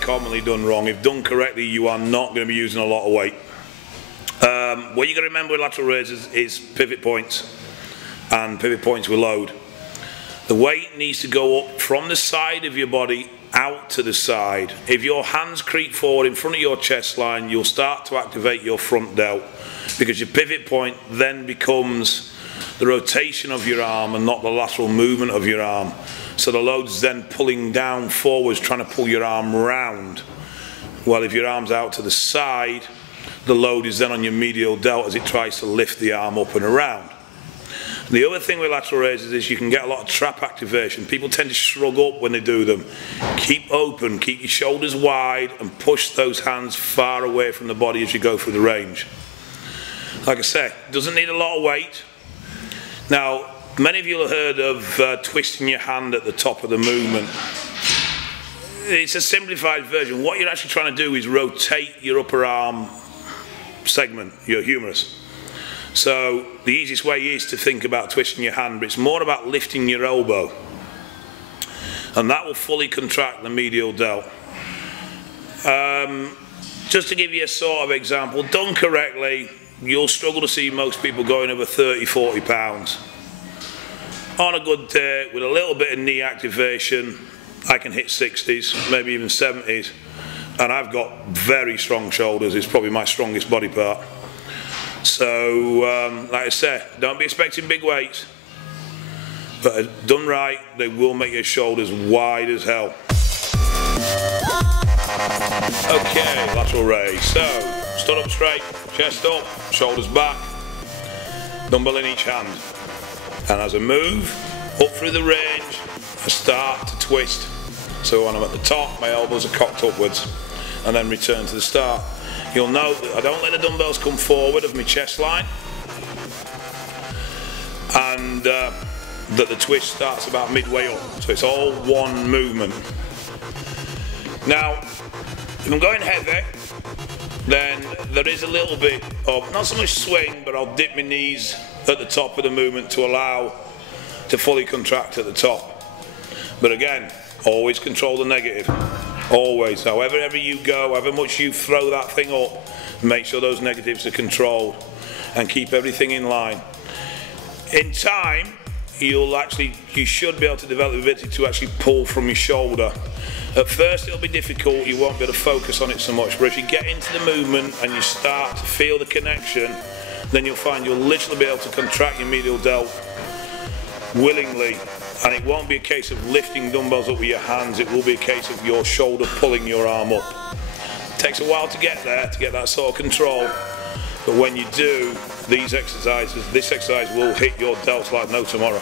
commonly done wrong. If done correctly, you are not going to be using a lot of weight. What you got to remember with lateral raises is pivot points, and pivot points with load. The weight needs to go up from the side of your body out to the side. If your hands creep forward in front of your chest line, you'll start to activate your front delt, because your pivot point then becomes the rotation of your arm and not the lateral movement of your arm. So the load's then pulling down forwards, trying to pull your arm round. Well, if your arm's out to the side, the load is then on your medial delt as it tries to lift the arm up and around. The other thing with lateral raises is you can get a lot of trap activation. People tend to shrug up when they do them. Keep open, keep your shoulders wide, and push those hands far away from the body as you go through the range. Like I say, doesn't need a lot of weight. Now, many of you have heard of twisting your hand at the top of the movement. It's a simplified version. What you're actually trying to do is rotate your upper arm segment, your humerus. So the easiest way is to think about twisting your hand, but it's more about lifting your elbow, and that will fully contract the medial delt. Just to give you a sort of example, done correctly, you'll struggle to see most people going over 30-40 pounds. On a good day, with a little bit of knee activation, I can hit 60s, maybe even 70s, and I've got very strong shoulders. It's probably my strongest body part. So, like I said, don't be expecting big weights, but done right, they will make your shoulders wide as hell. Okay, lateral raise. So, stood up straight, chest up, shoulders back, dumbbell in each hand. And as I move up through the range, I start to twist. So when I'm at the top, my elbows are cocked upwards, and then return to the start. You'll note that I don't let the dumbbells come forward of my chest line, and that the twist starts about midway up. So it's all one movement. Now, if I'm going heavy, then there is a little bit of, not so much swing, but I'll dip my knees at the top of the movement to allow to fully contract at the top. But again, always control the negative. Always. However you go, however much you throw that thing up, make sure those negatives are controlled and keep everything in line. In time, you should be able to develop the ability to actually pull from your shoulder. At first it'll be difficult, you won't be able to focus on it so much, but if you get into the movement and you start to feel the connection, then you'll find you'll literally be able to contract your medial delt willingly, and it won't be a case of lifting dumbbells up with your hands, it will be a case of your shoulder pulling your arm up. It takes a while to get there, to get that sort of control, but when you do these exercises, this exercise will hit your delts like no tomorrow.